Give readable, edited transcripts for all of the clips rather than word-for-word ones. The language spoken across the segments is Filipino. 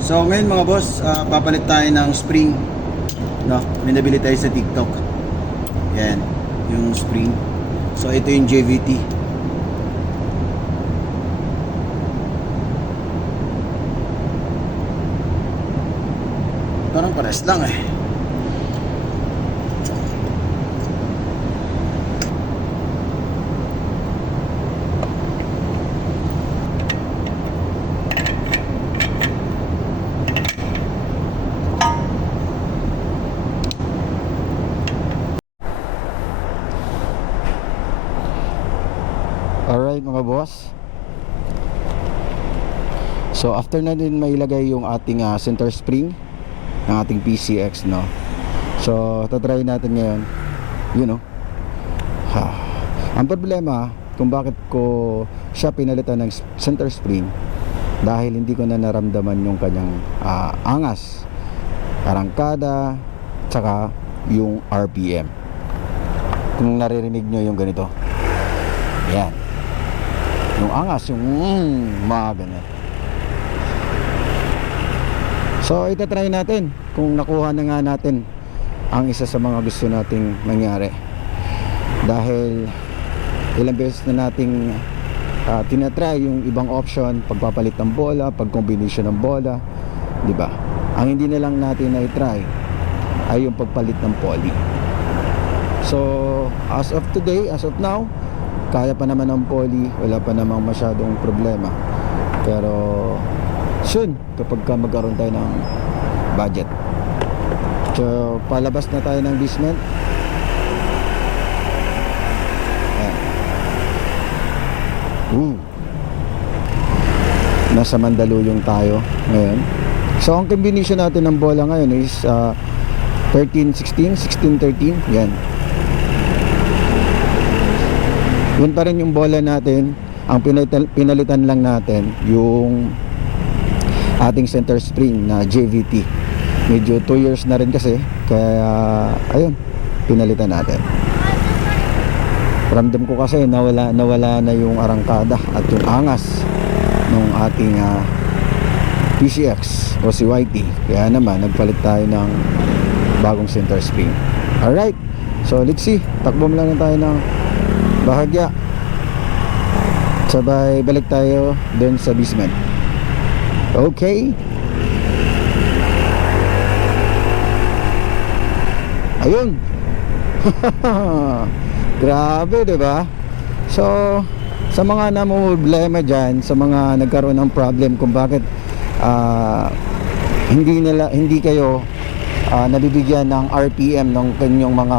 So ngayon mga boss, papalit tayo ng spring. No, may nabili tayo sa TikTok. Yan, yung spring. So ito yung JVT. Parang pares lang eh. Alright mga boss, so after na din mailagay yung ating center spring ng ating PCX, no? So tatry natin ngayon, you know, ang problema kung bakit ko siya pinalitan ng center spring, dahil hindi ko na naramdaman yung kanyang angas, arangkada, tsaka yung RPM. Kung naririnig nyo yung ganito, yan, yung angas, yung mga ganyan. So itatry natin kung nakuha na nga natin ang isa sa mga gusto nating mangyari, dahil ilang beses na nating tinatry yung ibang option, pagpapalit ng bola, pagkombinasyon ng bola, di ba? Ang hindi na lang natin na i-try ay yung pagpalit ng poly. So as of today, as of now, kaya pa naman ng poly, wala pa namang masyadong problema. Pero soon, kapag magkaroon tayo ng budget, so palabas na tayo ng basement. Nasa Mandaluyong tayo ngayon. So ang combination natin ng bola ngayon is 13-16, 16-13. Yan. Yun pa rin yung bola natin. Ang pinalitan lang natin yung ating center spring na JVT. Medyo 2 years na rin kasi, kaya ayun, pinalitan natin. Ramdam ko kasi nawala na yung arangkada at yung angas ng ating PCX o CYT. Kaya naman nagpalit tayo ng bagong center spring. Alright, so let's see, takbo lang na tayo ng bahagya, sabay balik tayo dun sa basement. Okay, ayun. Grabe, diba? So sa mga namumblema dyan, sa mga nagkaroon ng problem kung bakit hindi kayo nabibigyan ng RPM ng kanyang mga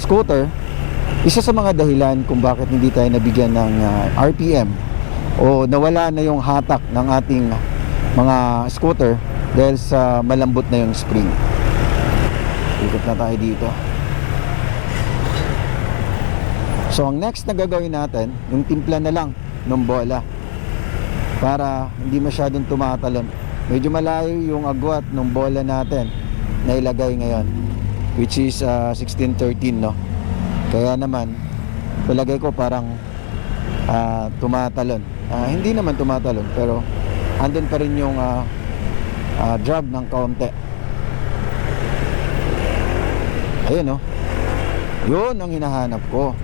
scooter, isa sa mga dahilan kung bakit hindi tayo nabigyan ng RPM o nawala na yung hatak ng ating mga scooter, dahil sa malambot na yung spring. Ikot na tayo dito. So ang next na gagawin natin, yung timpla na lang ng bola para hindi masyadong tumatalon. Medyo malayo yung agwat ng bola natin na ilagay ngayon, which is 16-13, no? Kaya naman palagay ko parang tumatalon. Hindi naman tumatalon, pero andun pa rin yung drag ng kaunti. Ayun, no? Yun ang hinahanap ko,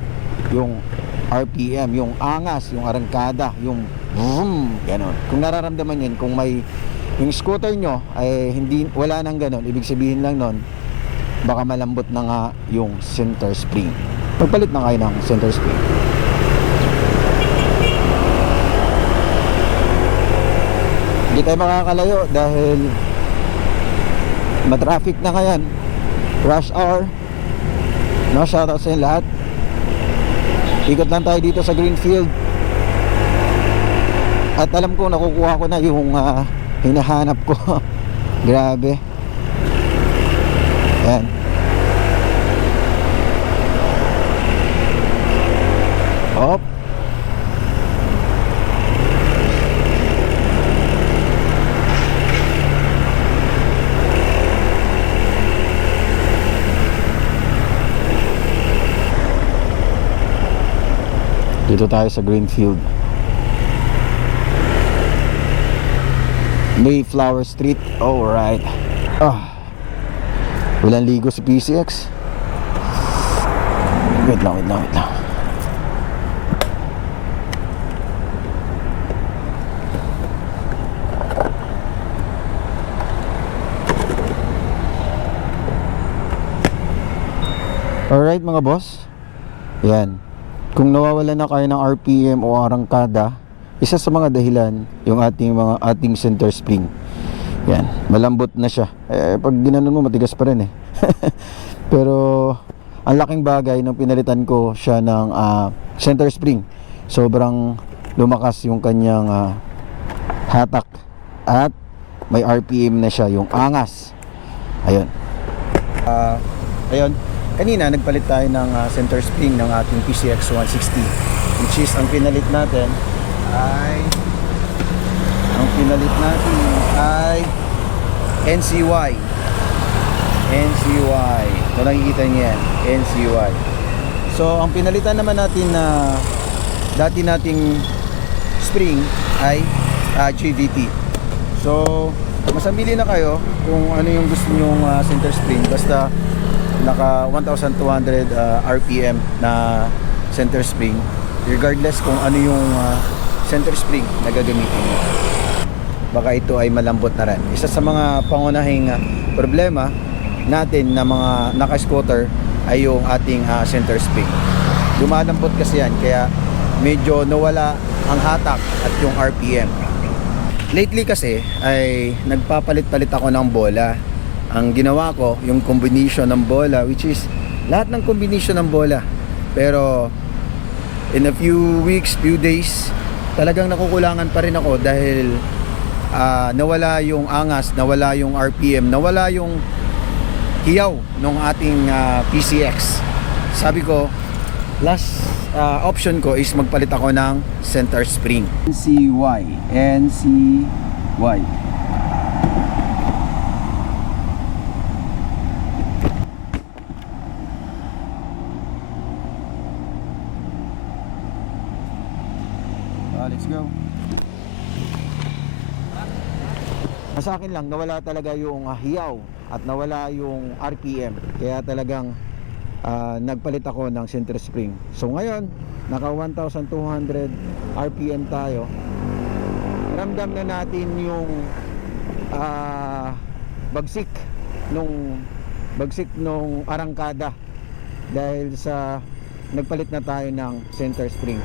yung RPM, yung angas, yung arangkada, yung ganon. Kung nararamdaman yun, kung may yung scooter nyo ay wala nang ganon, ibig sabihin lang nun, baka malambot na nga yung center spring. Magpalit na kayo ng center spring. Hindi tayo makakalayo dahil matraffic na ngayon, rush hour, no? Shoutout sa inyo lahat. Ikot lang tayo dito sa Greenfield, at alam ko nakukuha ko na yung hinahanap ko. Grabe. Yan. Hop. Dito tayo sa Greenfield. Mayflower Street. Alright. Walang ligo sa PCX. Wait lang. Alright mga boss. Yan. Kung nawawalan na kayo ng RPM o arangkada, isa sa mga dahilan yung ating center spring. Yan, malambot na siya. Pag ginanon mo matigas pa rin eh. Pero ang laking bagay nung pinalitan ko siya ng center spring. Sobrang lumakas yung kanyang hatak at may RPM na siya, yung angas. Ayun. Ayun. Kanina nagpalit tayo ng center spring ng ating PCX 160, which is ang pinalit natin ay NCY. Kung nakikita niyo yan, NCY. So ang pinalitan naman natin na dati nating spring ay GVT. So masamili na kayo kung ano yung gusto nyong center spring, basta naka 1,200 RPM na center spring, regardless kung ano yung center spring na gagamitin mo. Baka ito ay malambot na rin. Isa sa mga pangunahing problema natin na mga naka-scooter ay yung ating center spring. Lumalambot kasi yan, kaya medyo nawala ang hatak at yung RPM. Lately kasi ay nagpapalit-palit ako ng bola. Ang ginawa ko, yung combination ng bola, which is lahat ng combination ng bola. Pero in a few weeks, few days, talagang nakukulangan pa rin ako dahil nawala yung angas, nawala yung RPM, nawala yung hiyaw ng ating PCX. Sabi ko, last option ko is magpalit ako ng center spring. NCY. Let's go. Sa akin lang, nawala talaga yung hiyaw at nawala yung RPM. Kaya talagang nagpalit ako ng center spring. So ngayon, naka 1,200 RPM tayo. Ramdam na natin yung bagsik nung arangkada dahil sa nagpalit na tayo ng center spring.